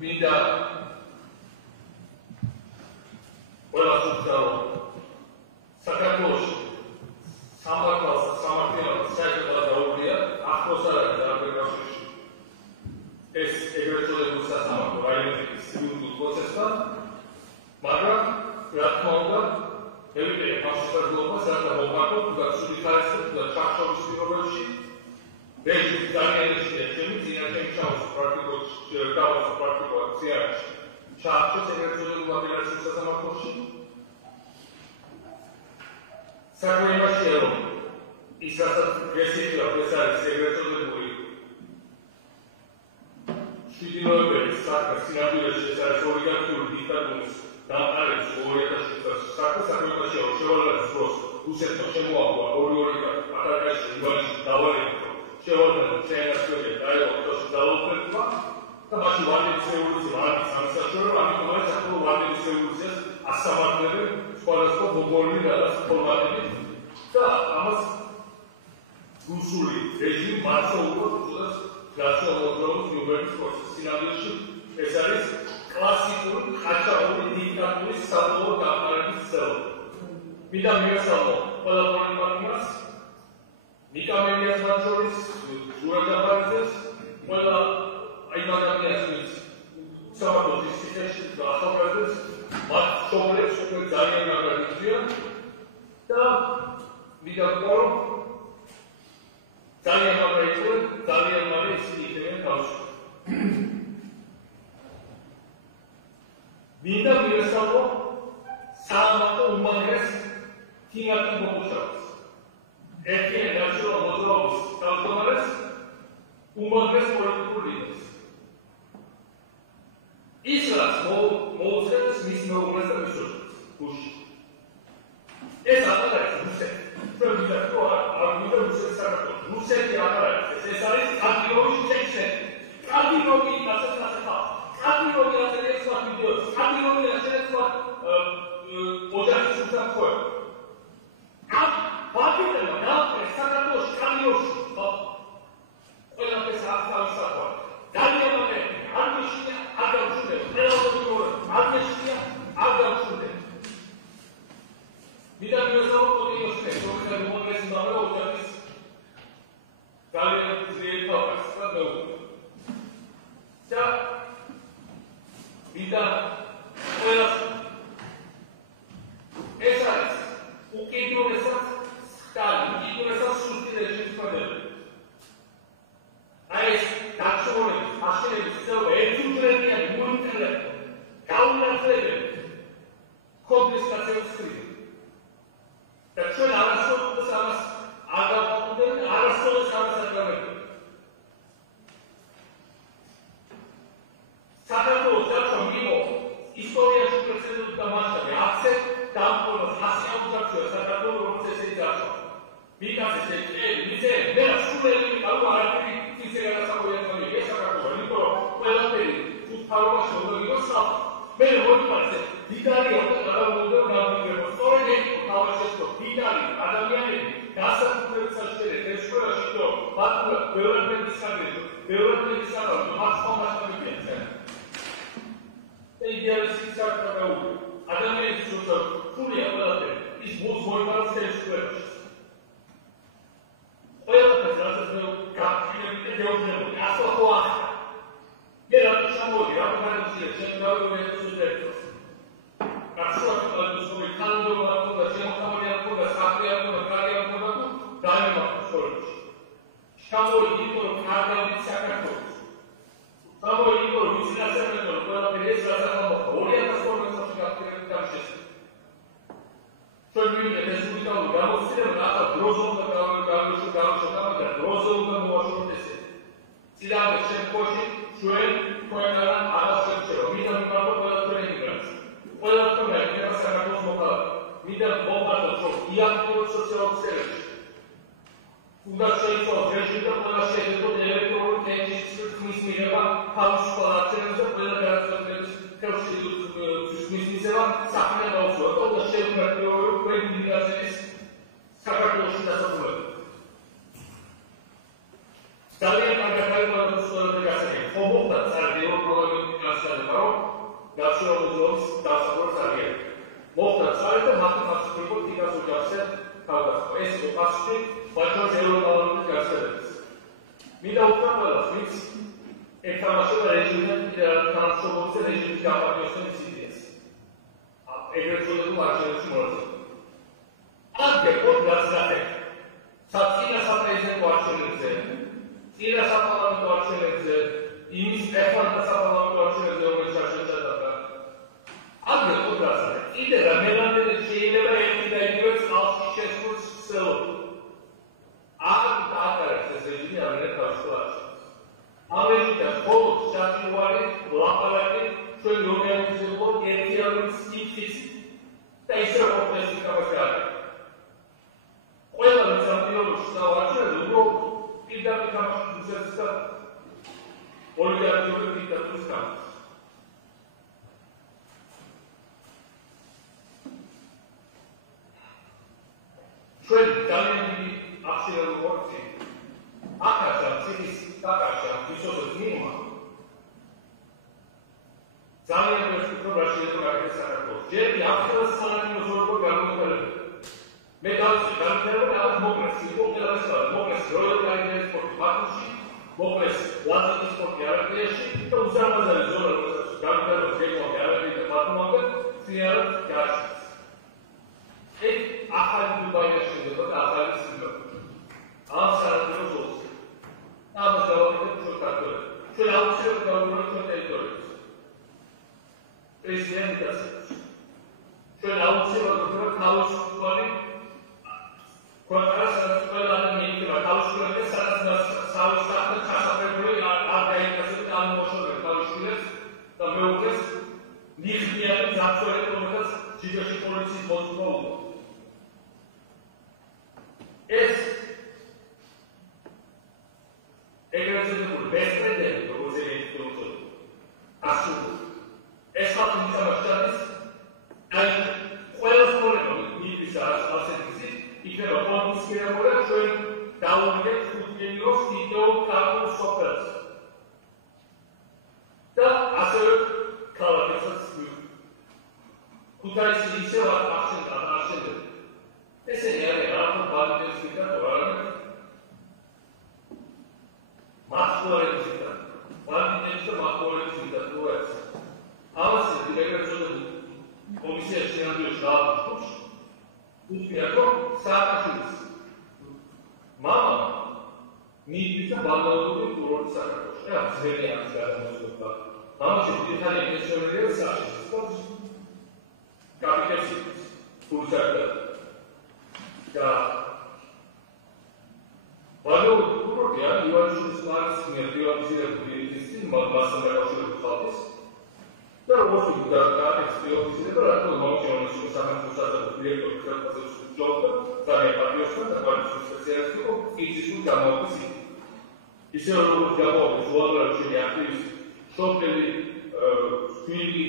მინდა ყველას უცდაო საქართველოში სამართალს საერთოდ დაუბრია ახლოს არ არის დაბეჭდაში ეს ეგრეთ წოდებული სასამართლო რაიონის სიუძულ პროცესთან მაგრამ რა თქმა უნდა ევიდე მასშტაბურობას არ გამოვაკოთ და სული ხარისხი და ჩახშობის პირობებში რეჟიმი ძალიან ისეთი ჩემი ძინაჩემი ჩაუს პრაქტიკულად სიარაში ჩახშობს ეგრეთ წოდებულ აპელაციურ სასამართლოში საქმეებაშია რომ ის რასაც გესიჭრა ეს არის ეგრეთ წოდებული 7 ნოემბერის საქმე სინამდვილეში ეს არის ოლიგარქიული დიქტატურის დამყარების 2007 წელს საქმეებაშია რომ შევალების დროს რუსეთმა შემოაგოა ორი აკაკაში ივანიშვილის დავალებით რომ შევალდნენ შეენაცვლება დაიწყოს დაუფლება და მაშინ ვარდების რევოლუცია არის სამსახურო ამიტომ არის ახლა ვარდების რევოლუციას ასამართლებენ სხვადასხვა მოგოლი რაღაც ფორმატებით და ამას რუსული რეჟიმი მართლობა უწოდებს ნაციონალურ ნიუბერნის პროცესს სინამდვილეში ეს არის კლასიკური ხაჭაური დიქტატურის საბოლოო დამყარების ცდობა. მინდა მივესალმო ყველა პოლიტიკას, ნიკამელიას მათ შორის, ზურაბ დაბარძეს, ყველა აი ადამიანს ვინც სამართლის სისტემაში ახალგაზრდებს, მათ შობლებს უკვე ძალიან მაგარი ხდიან და მინდა ვთქვა ძალიან მაგარი იყო, ძალიან მაგარი ისინი იქნებიან თავში. მინდა მივესალმო საამართლო უმაღლეს თინათინ ბობუშავის. ერთი ნაციონალურ მოძრაობის თავმჯდომარეს უმაღლეს პოლიტიკურ ლიდერს. ის რაც მოუწევს მის მეუღლეს და მის შვილებს. გუში. ეს არის რუსეთი. პრემიერ არ მინდა რუსეთის საქართველოს. რუსეთი არ არის. ეს არის კადიროვის შეცდომა. კადიროვი ასეც ახლა. კადიროვი ასეც ვიდეო. კადიროვი ასეც ოჯახის უსაფრთხოება. ამ ვაკეთებდა და საქართველოს კადიროვში ყველაფერს აღსავსახვა. ძალიან მაგარი. არ მიშია არ გავჩნდება. ყველაფერი არ მიშია არ გავჩნდება. მინდა მივესალმო პოტიოსეს, რომელიც მომდევნო მაგრამ ოჯახის ძალიან ძლიერი ფაქტორს და მეუღლე. და მინდა ყველას ეს არის უკიდურესად სტალი, უკიდურესად სუსტი რეჟიმის ფარგლები. აი ეს დაცულების, მაშინების ცდობა ერთუჯერიანი მონიტელები, გაუნაწილებელი კონფისკაციის კრიზისი. და ჩვენ არასოდეს ამას არ დავყავდებით, არასოდეს ამას არ გავაკეთებთ. საქართველოს დაცვა მიიღო ისტორიაში პრეცედენტი და მასშტაბი 10 დამკვირვებელს 100 აუდიტორია საქართველოს როგორც ესე დაცვა. მიკაცეს ეს მე სულელი არ არაფერი ისე გადასახვევია ეს საქართველოს იმიტომ რომ ყველაფერი თვითფარობაში უნდა იყოს მე მოიწევს დიდარია და გადავიდო გამიგებო სწორედ ეს თავაშეს რომ დიდარი ადამიანები გასაკუთრებისაშია ეს სკოლაში რომ ბატონო ბევრადების საგრძო ბევრადების საგრძო მასშტაბებია წერა იდეალისტი საკუთრებული ადამიანის სულ ფულია ყველაფერი ის მოიწევს ეს სკოლაში ყველაფერს რასაც მე გაქცევით და გეუბნებოდი ასე ხო ახლა მე რატო შემოვიდი რა მაგალითია შემოვიდი მე სულეთოს გასულაც ყოველთვის თანადობა და შემოთავაზება და საფრთხე და კარიერა და დაემატა სკოლაში შემოვიდი იმიტომ რომ კარგავით საქართველოს შემოვიდი იმიტომ რომ ვიცი რა საქართველოს ყველაფერი ეს რასაც მოხდა 2012 წელს გაქცევით და შესწავლით ჩვენი რესპუბლიკალური გამოცდილება ახლა დროზონდა და დროზონდა მოაშორდეს წინააღმდეგ შემთხვევაში ჩვენ ქვეყანა არასწორია მინდა მივაკო ყველა იმიგრანტს ყველა თქვენ იქნება საქართველოს მოქალაქე მინდა მოვყავოთ რომ იაქტიუროთ სოციალურ სფეროში უნდა შეიცვალოს რეჟიმი და ყველა შეიძლება ელექტრონული ტექნიკის ხმის მიღება თავისუფალ აქცენტებს და ყველა გადაწყვეტილების ხელშეუხლების მისცემა საქმე დაუშვათ და შევქმნათ პრემიერის საქართველოს დასაწყობად ძალიან კარგად მოხდა სწორედ გასაგები ხომ მოხდა წარდგენა პროგრამის გასაგები național muzeums დასახურებას აღიარებენ. მოხდა წარი და მათი მასშტაბით იქაც ოჯახზე თავდასხმა. ეს პასუხი ბაჭოს ევროპარლამენტის გასცემებს. მინდა უთხრა ყველას, ვინც ეთამაშება რეჟიმთან თანამშრომლობის და რეჟიმის გაპატიოსნების იდეას. ეგრეთ წოდებულ არჩევნებში მონაწილეობა. Anche con la strada, Satina Saprezento Arcelezze, Tina Sapalamento Arcelezze, Imis Efanta Sapalamento Arcelezze, ove Ciacetta. Anche con la strada, idea melante del cielo e dai diversi altri cescus solo. Anche da se si ha nel caso. America, Polo, Statuari, Lapalaki, cioè l'organizzazione di Etiopia, Skifis, Taisha Opesi Kavakari. ყველა სამდინაოში დავარჩენე რომ პირდაპირ გამოსვლას და ოლიგარქიული დიქტატურის გამოს. ჩვენ ძალიან დიდი აფსირებული ვართ. აკაცა ცის დაკაშა ისოდეს მინიმა. ძალიან პროფესიონალში ეს საქართველოს. ჯერი აფსირების სანაკინოს როგორ გამოიყენება. მე დავწერე და მოგეს სიტუაცია მოგეს როლერგაიდერის სპორტი ბაქოში მოგეს ლაზერის სპორტი არაკელიაში და უზარმაზარი ზონა როდესაც გამტეროს გეკმოდი არაკელი და ბათუმამდე სიარად გაჩნდეს. ეს ახალი დუბაია შეიძლება და ახალი სინგაპური. ამ საერთო ზოლს. ამას დავაკეთებ ჩვენ ქართველები. ჩვენ აუცილებლად გავუბრუნოთ ჩვენ ტერიტორიებს. პრეზიდენტი გასცემს. ჩვენ აუცილებლად ვქნათ თავისუფალი Quantas quella mente la causa che sarà stata casapevole a gaitasi da motion da causa da meutes nizia zapsore tomas situație poliții Moscova. Es egresul bestre de rozele totul. Asum. Es faptul că maștanis ai quella forma ni bisas asensi იქნება კონფისკირებული და ჩვენ დავუდგეთ 5 მილიონს ვიდეო კადრ სოფელს. და ასევე ქალაქებსაც ქუთაისი ისევ ახსენდება. ესენი არის რამო ბალტიის დიქტატორი. მასწავლებელი დიქტატორი. ბალტიის და მასწავლებელი დიქტატორი. ამას ეგრეთ კომისიაში შეამბიოს დააბრუნოს. Uspiecho Saakashvili. Mama მიიწა ბალტიური კურორტი საქართველოში. რა ძველი არის გადამოსულობა. მამაში დიდხანი ინვესტორებია საერთოდ. კაპიტალიზმის ფურცაკდა. და ბალტიური კურორტი არის ივანიშვილის მარკის მიერ პრივატიზირებული ინვესტიციის მასთან დაკავშირებული ხალხის. და როგორც ვიდაყავთ პრივატიზება, რატომ მომჩენილ სახელმწიფოს დირექტორი ხელმძღვანელი ჯობდა და მეპატიოსთან და პოლიციის სპეციალისტი ფიზიკურ გამოვადის. ისე როგორც გამოვადის უაღრესო აქტივისტი, სოფელი სპილი,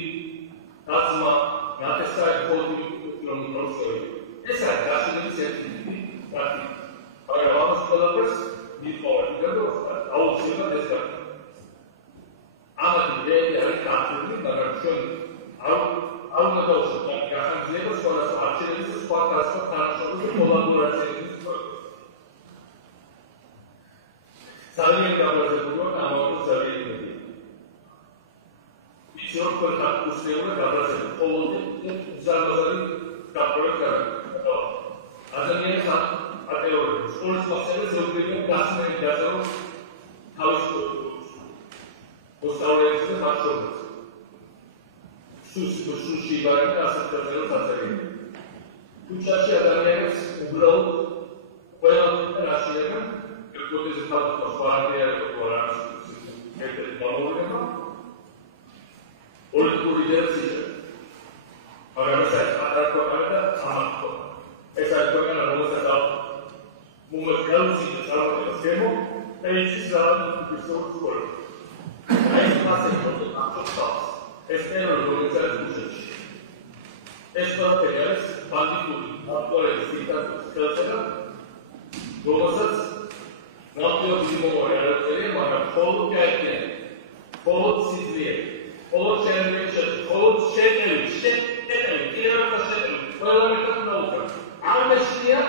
აზმა, ნათესაი ფოდი ნომროსოი. ეს არის გასაგების ერთიანი პარტი. მაგრამ ამას ყველაფერს მიყოლები და აუცილებლად ეს გაკეთება. ამათი იდეა არის კანონი, მაგრამ ჩვენ არ უნდა დავუშვათ გახანძიებას სხვადასხვა არჩევნების და სხვა თანამშრომლობის კოლაბორაციების პროექტებში. ძალიან გაბრაზებულია და ამავდროულად ძალიან იმედია. ისე რომ ქვეყნა უსწრებია გაბრაზებული, ყოველდღე უზარმაზარი გაპროექტები. ადამიანის ატეორიებს, სკოლის მასალებს ეუბნებიან გასმენით დაწერო თავისუფლად. მოსწავლეებს და თანამშრომლებს. სუსში ვარ და ასეთ დაწერილს აწერია. ქუჩაში ადამიანებს უბრალოდ ყველაფერს რაშიებენ, ეკოდეს თავის პარტია რეკორდს ერთ-ერთი გამოვლენა. პოლიტიკური დიალოგია. მაგრამ ეს არის ატაკოვანი და ამათო. ეს არის ქვეყანა რომელსაც მომხდარში და საერთოდ გემო ეიცის რაღაც ისტორიულ ეს მასე პროტოკოლს ეს ტერორი რომელიც არის რუსეთში ეს პროტოკოლი არის ბანდიტური ავტორების დიქტატურა რომელსაც ნაციონალური მომორი არ ეწევა მაგრამ მხოლოდ გაიქნება მხოლოდ სიძლიერე მხოლოდ შემდგენში მხოლოდ აღნიშნულია